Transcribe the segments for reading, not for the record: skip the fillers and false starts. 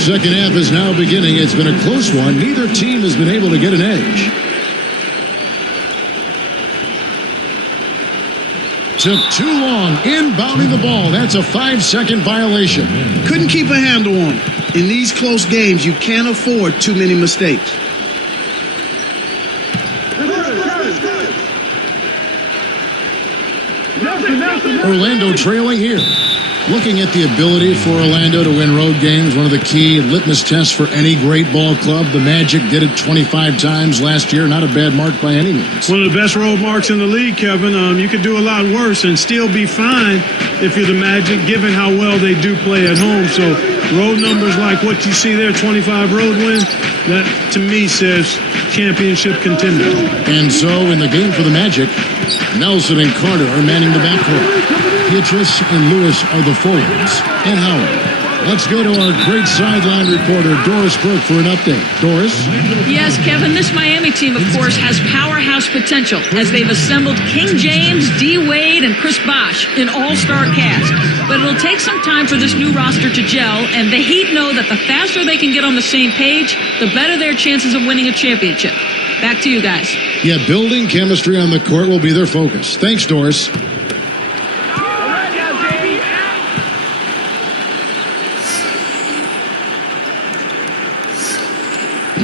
Second half is now beginning. It's been a close one. Neither team has been able to get an edge. Took too long inbounding the ball. That's a 5-second violation. Couldn't keep a handle on it. In these close games, you can't afford too many mistakes. Orlando trailing here. Looking at the ability for Orlando to win road games, one of the key litmus tests for any great ball club. The Magic did it 25 times last year. Not a bad mark by any means. One of the best road marks in the league, Kevin. You could do a lot worse and still be fine if you're the Magic, given how well they do play at home. So road numbers like what you see there, 25 road wins, that to me says championship contender. And so in the game for the Magic, Nelson and Carter are manning the backcourt. Beatrice and Lewis are the forwards. And Howard. Let's go to our great sideline reporter, Doris Burke, for an update. Doris? Yes, Kevin, this Miami team, of course, has powerhouse potential as they've assembled King James, D. Wade, and Chris Bosh in all-star cast. But it'll take some time for this new roster to gel, and the Heat know that the faster they can get on the same page, the better their chances of winning a championship. Back to you guys. Yeah, building chemistry on the court will be their focus. Thanks, Doris.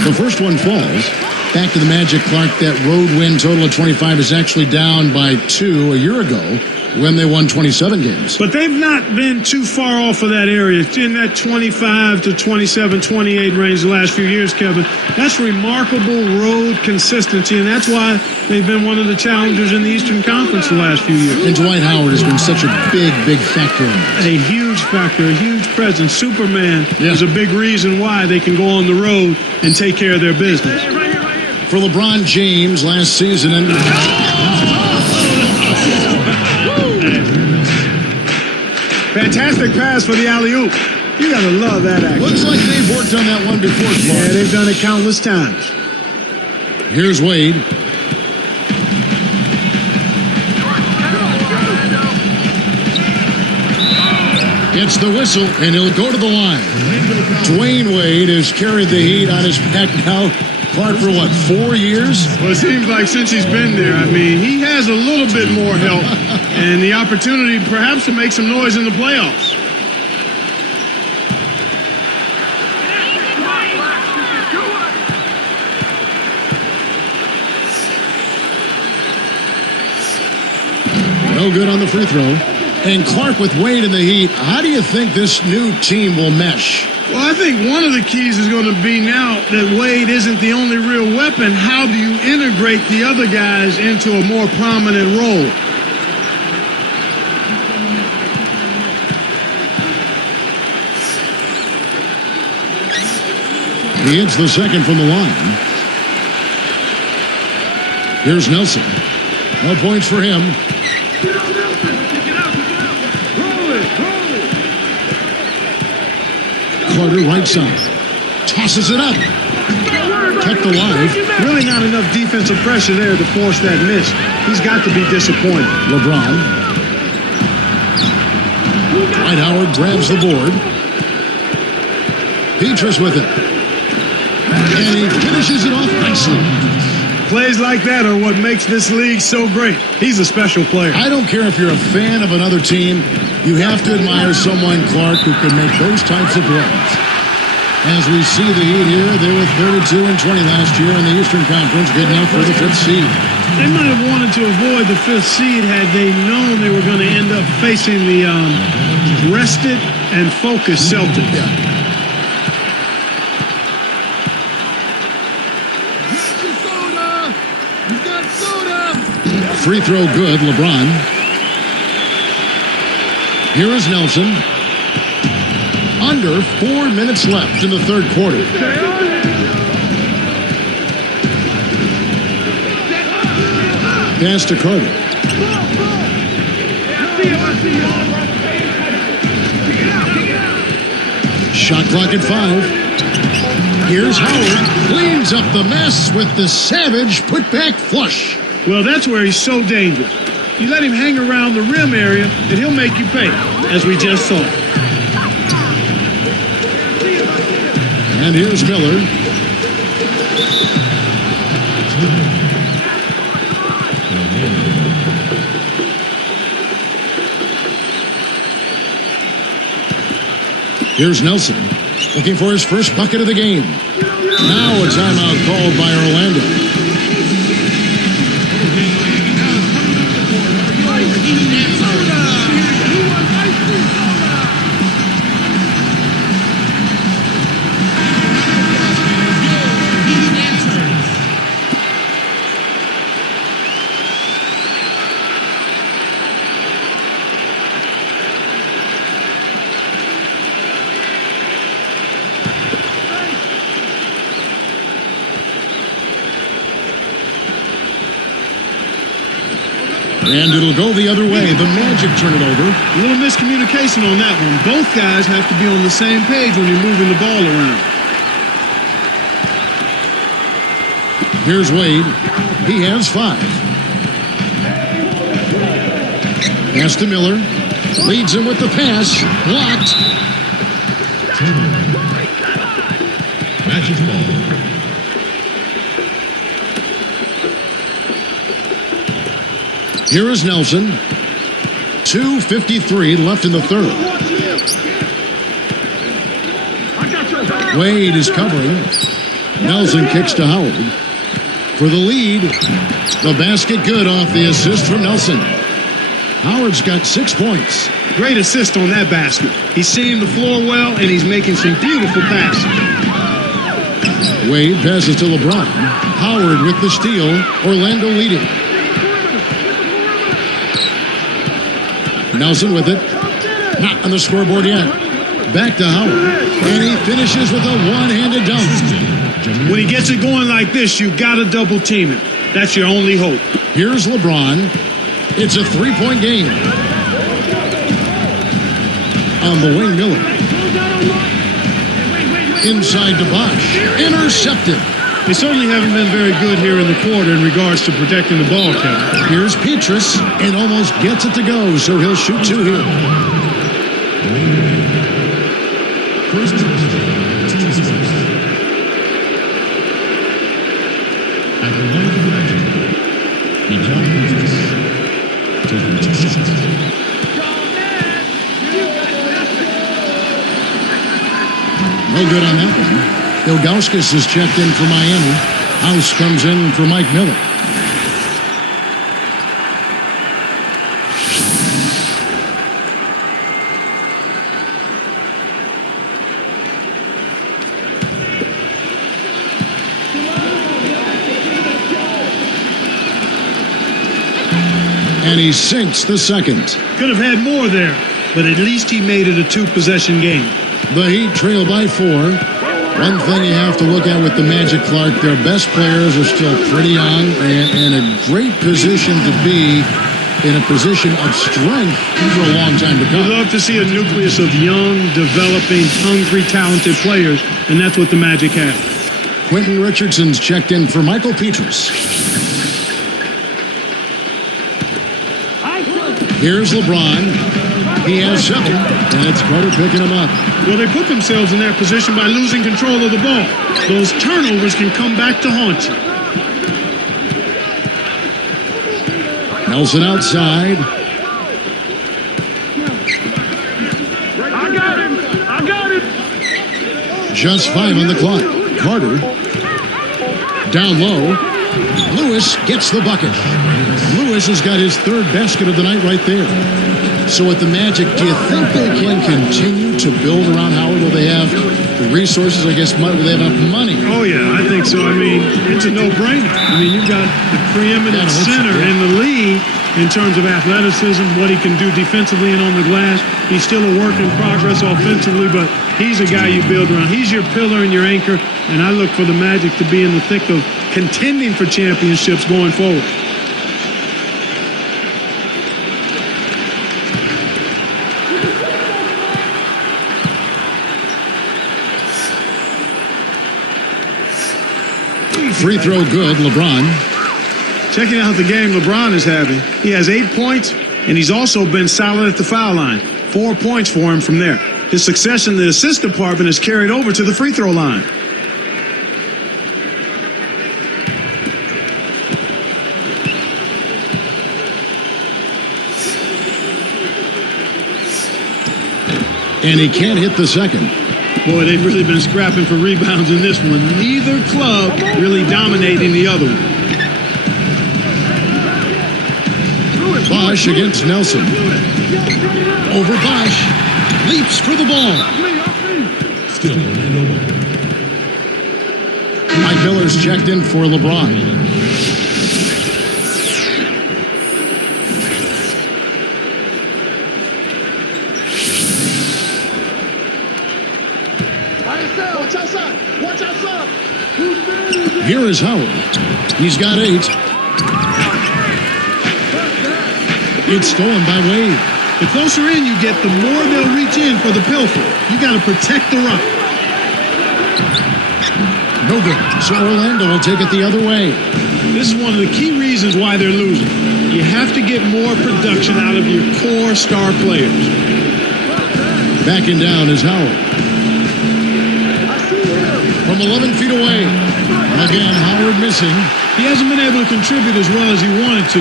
The first one falls. Back to the Magic, Clark. That road win total of 25 is actually down by 2 a year ago when they won 27 games. But they've not been too far off of that area. It's in that 25 to 27, 28 range the last few years, Kevin. That's remarkable road consistency, and that's why they've been one of the challengers in the Eastern Conference the last few years. And Dwight Howard has been such a big factor in that. A huge factor, a huge presence. Superman is a big reason why they can go on the road and take care of their business. For LeBron James last season, and fantastic pass for the alley-oop. You gotta love that action. Looks like they've worked on that one before. Yeah, they've done it countless times. Here's Wade. Gets the whistle, and he'll go to the line. Dwayne Wade has carried the Heat on his back now. Clark, for what, 4 years? Well, it seems like since he's been there, I mean, he has a little bit more help and the opportunity perhaps to make some noise in the playoffs. No good on the free throw. And Clark with Wade in the Heat, how do you think this new team will mesh? Well, I think one of the keys is going to be now that Wade isn't the only real weapon. How do you integrate the other guys into a more prominent role? He hits the second from the line. Here's Nelson. No points for him. Carter right side. Tosses it up. Kept alive. Really not enough defensive pressure there to force that miss. He's got to be disappointed. LeBron. Dwight Howard grabs the board. Beatrice with it. And he finishes it off nicely. Plays like that are what makes this league so great. He's a special player. I don't care if you're a fan of another team. You have to admire someone, Clark, who can make those types of plays. As we see the Heat here, they were 32-20 last year in the Eastern Conference, good enough for the 5th seed. They might have wanted to avoid the 5th seed had they known they were going to end up facing the rested and focused Celtics. Yeah. Free throw good, LeBron. Here is Nelson. Under 4 minutes left in the third quarter. Pass to Carter. Shot clock at 5. Here's Howard. Cleans up the mess with the savage putback flush. Well, that's where he's so dangerous. You let him hang around the rim area, and he'll make you pay, as we just saw. And here's Miller. Here's Nelson, looking for his first bucket of the game. Now a timeout called by Orlando. And it'll go the other way. The Magic turn it over. A little miscommunication on that one. Both guys have to be on the same page when you're moving the ball around. Here's Wade. He has 5. Pass to Miller. Leads him with the pass. Blocked. Magic ball. Here is Nelson. 2:53 left in the third. Wade is covering. Nelson kicks to Howard. For the lead. The basket good off the assist from Nelson. Howard's got 6 points. Great assist on that basket. He's seeing the floor well, and he's making some beautiful passes. Wade passes to LeBron. Howard with the steal. Orlando leading. Nelson with it. Not on the scoreboard yet. Back to Howard. And he finishes with a one-handed dunk. When he gets it going like this, you got to double team him. That's your only hope. Here's LeBron. It's a 3-point game. On the wing, Miller. Inside to Bosch. Intercepted. They certainly haven't been very good here in the quarter in regards to protecting the ball, Kevin. Here's Petrus, and almost gets it to go, so he'll shoot 2 here. At the line of the Magic, taking 2 shots. No good on that one. Ilgauskas is checked in for Miami. House comes in for Mike Miller. And he sinks the second. Could have had more there, but at least he made it a 2-possession game. The Heat trail by 4. One thing you have to look at with the Magic, Clark, their best players are still pretty young and in a great position to be in a position of strength for a long time to come. We'd love to see a nucleus of young, developing, hungry, talented players, and that's what the Magic have. Quentin Richardson's checked in for Michael Petrus. Here's LeBron. He has 7, and it's Carter picking him up. Well, they put themselves in that position by losing control of the ball. Those turnovers can come back to haunt you. Nelson outside. I got it. Just 5 on the clock. Carter. Down low. Lewis gets the bucket. Lewis has got his 3rd basket of the night right there. So with the Magic, do you think they can continue to build around Howard? Will they have the resources? I guess will they have enough money? Oh, yeah, I think so. I mean, it's a no-brainer. I mean, you've got the preeminent center in the league in terms of athleticism, what he can do defensively and on the glass. He's still a work in progress offensively, but he's a guy you build around. He's your pillar and your anchor, and I look for the Magic to be in the thick of contending for championships going forward. Free throw good, LeBron. Checking out the game LeBron is having. He has 8 points, and he's also been solid at the foul line. 4 points for him from there. His success in the assist department is carried over to the free throw line. And he can't hit the second. Boy, they've really been scrapping for rebounds in this one. Neither club really dominating the other one. Bosch against Nelson. Over Bosch. Leaps for the ball. Still Orlando ball. Mike Miller's checked in for LeBron. Watch outside. Here is Howard. He's got 8. It's stolen by Wade. The closer in you get, the more they'll reach in for the pilfer. You got to protect the rock. No good. So Orlando will take it the other way. This is one of the key reasons why they're losing. You have to get more production out of your core star players. Backing down is Howard. From 11 feet away. Again, Howard missing. He hasn't been able to contribute as well as he wanted to.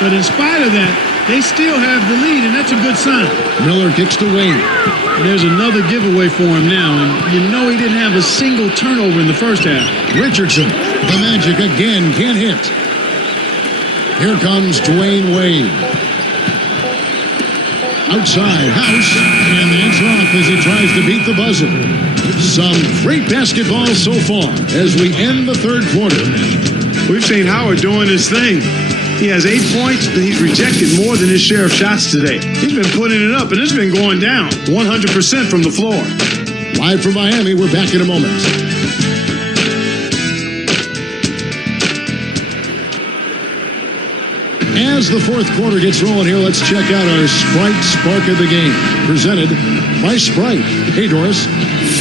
But in spite of that, they still have the lead, and that's a good sign. Miller kicks to Wade. There's another giveaway for him now, and you know he didn't have a single turnover in the first half. Richardson, the Magic again can't hit. Here comes Dwayne Wade. Outside, House, and that's off as he tries to beat the buzzer. Some great basketball so far as we end the third quarter. We've seen Howard doing his thing. He has 8 points, but he's rejected more than his share of shots today. He's been putting it up, and it's been going down 100% from the floor. Live from Miami, we're back in a moment. As the fourth quarter gets rolling here, let's check out our Sprite Spark of the Game, presented by Sprite. Hey, Doris.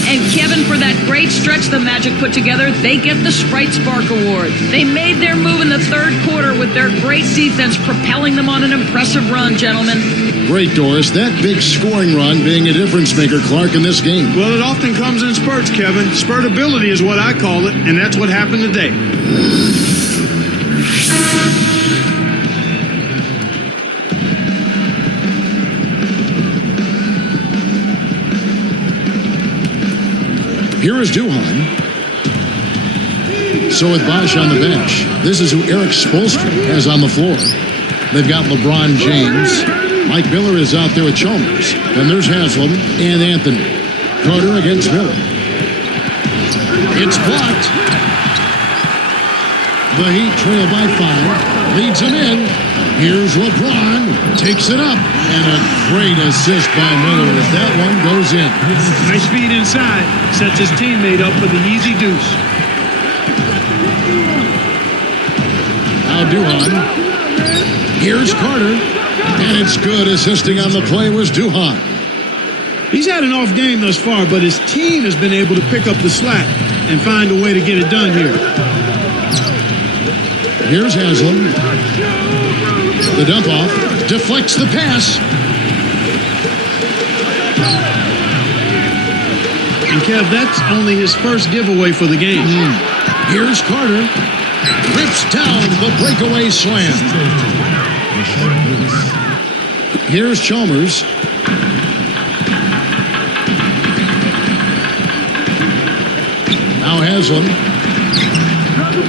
And Kevin, for that great stretch the Magic put together, they get the Sprite Spark Award. They made their move in the third quarter with their great defense, propelling them on an impressive run, gentlemen. Great, Doris. That big scoring run being a difference maker, Clark, in this game. Well, it often comes in spurts, Kevin. Spurtability is what I call it, and that's what happened today. Here is Duhan. So with Bosch on the bench, this is who Eric Spoelstra has on the floor. They've got LeBron James. Mike Miller is out there with Chalmers. Then there's Haslam and Anthony. Carter against Miller. It's blocked. The Heat trail by 5. Leads him in. Here's LeBron. Takes it up. And a great assist by Miller as that one goes in. Nice feed inside. Sets his teammate up for the easy deuce. Now Duhan. Here's Carter. And it's good. Assisting on the play was Duhan. He's had an off game thus far, but his team has been able to pick up the slack and find a way to get it done here. Here's Haslam. The dump off. Deflects the pass. And Kev, that's only his first giveaway for the game. Here's Carter. Rips down the breakaway slam. Here's Chalmers. Now Haslam.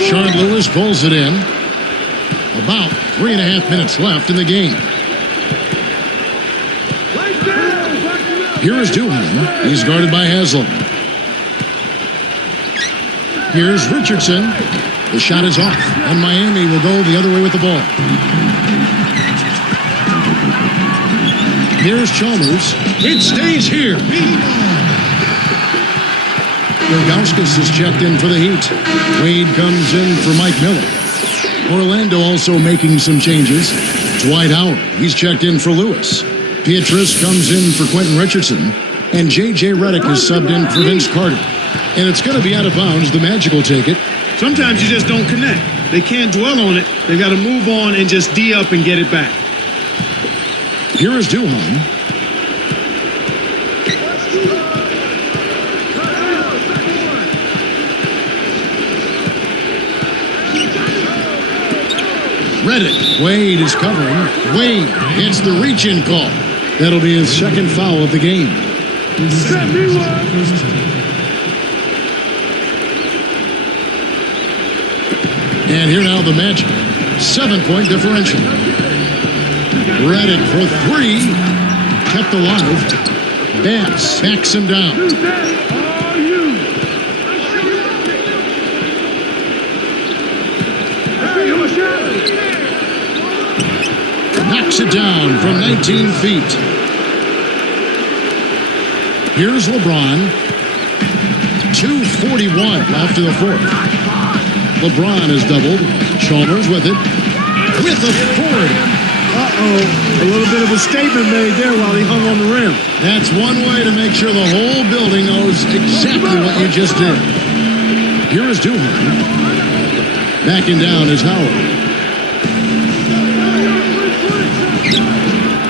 Sean Lewis pulls it in. About 3.5 minutes left in the game. Here is Duhan. He's guarded by Haslam. Here's Richardson. The shot is off, and Miami will go the other way with the ball. Here's Chalmers. It stays here. Ilgauskas is checked in for the Heat. Wade comes in for Mike Miller. Orlando also making some changes. Dwight Howard, he's checked in for Lewis. Pietrus comes in for Quentin Richardson. And J.J. Redick is subbed in for Vince Carter. And it's going to be out of bounds. The Magic will take it. Sometimes you just don't connect. They can't dwell on it. They got to move on and just D up and get it back. Here is Duhan. Reddick. Wade is covering. Wade gets the reach-in call. That'll be his second foul of the game. And here now the Magic. 7-point differential. Reddick for three. Kept alive. Bass backs him down. Knocks it down from 19 feet. Here's LeBron. 2:41 after the fourth. LeBron is doubled. Chalmers with it. With authority. Uh-oh. A little bit of a statement made there while he hung on the rim. That's one way to make sure the whole building knows exactly what you just did. Here is Duhon. Backing down is Howard.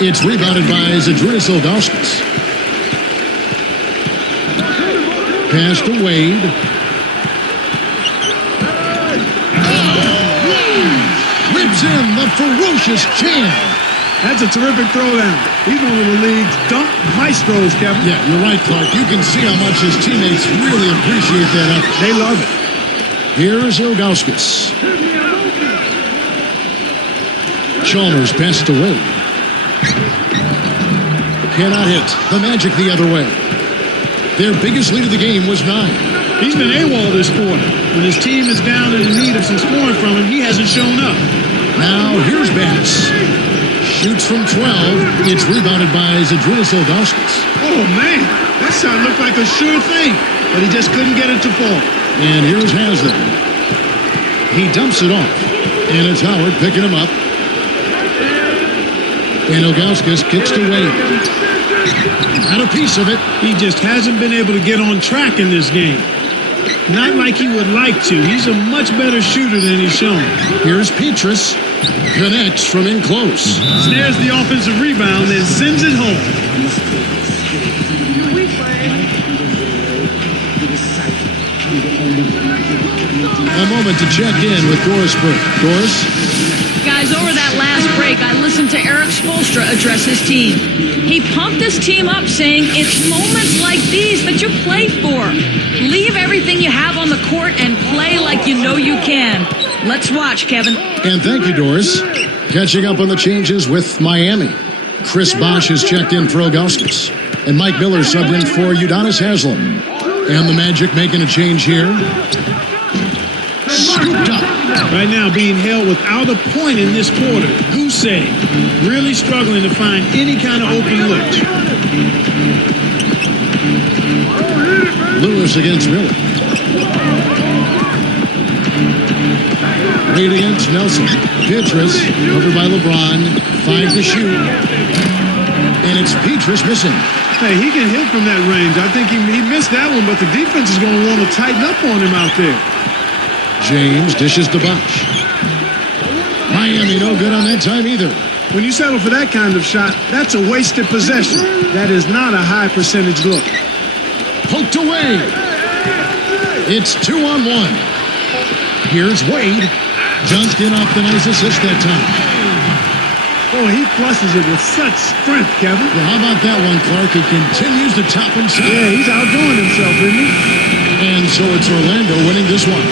It's rebounded by Zydrunas Ilgauskas. Pass to Wade. Rips in the ferocious Chan. That's a terrific throwdown. He's one of the league's dunk maestros, Kevin. Yeah, you're right, Clark. You can see how much his teammates really appreciate that effort. They love it. Here's Ilgauskas. Chalmers passed away. Cannot hit. The Magic the other way. Their biggest lead of the game was 9. He's been AWOL this quarter. When his team is down and in need of some scoring from him, he hasn't shown up. Now here's Bass. Shoots from 12. It's rebounded by Zydrunas Ilgauskas. Oh, man. That shot looked like a sure thing, but he just couldn't get it to fall. And here's Haslam. He dumps it off. And it's Howard picking him up. And Ilgauskas kicks to Wade. Not a piece of it. He just hasn't been able to get on track in this game. Not like he would like to. He's a much better shooter than he's shown. Here's Petrus. Connects from in close. Snares the offensive rebound and sends it home. A moment to check in with Doris Burke. Doris? Guys, over that last break, I listened to Eric Spoelstra address his team. He pumped his team up, saying, it's moments like these that you play for. Leave everything you have on the court and play like you know you can. Let's watch, Kevin. And thank you, Doris. Catching up on the changes with Miami. Chris Bosh has checked in for Ilgauskas. And Mike Miller subbed in for Udonis Haslem. And the Magic making a change here. Scooped up. Right now being held without a point in this quarter. Goose egg. Really struggling to find any kind of open look. Lewis against Miller. Wade against Nelson. Petrus over by LeBron. 5 to shoot. And it's Petrus missing. Hey, he can hit from that range. I think he missed that one, but the defense is going to want to tighten up on him out there. James dishes to Bosh. Miami no good on that time either. When you settle for that kind of shot, that's a wasted possession. That is not a high percentage look. Poked away. It's 2-on-1. Here's Wade. Dunked in off the nice assist that time. Oh, he flushes it with such strength, Kevin. Well, how about that one, Clark? He continues to top himself. Yeah, he's outdoing himself, isn't he? And so it's Orlando winning this one.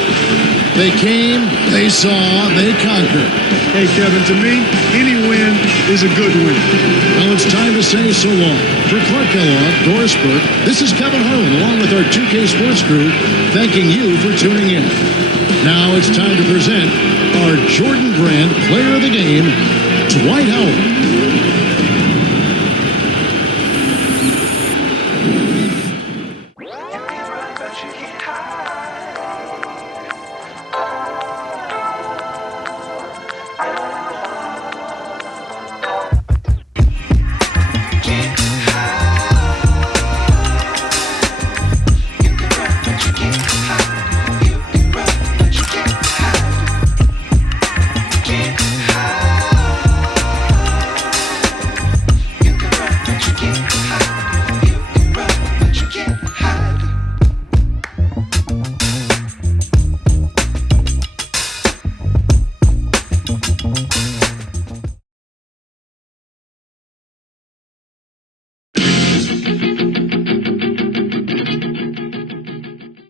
They came, they saw, they conquered. Hey, Kevin, to me, any win is a good win. Well, it's time to say so long. For Clark Kellogg, Doris Burke, this is Kevin Harlan, along with our 2K Sports crew, thanking you for tuning in. Now it's time to present our Jordan Brand Player of the Game, Dwight Howard.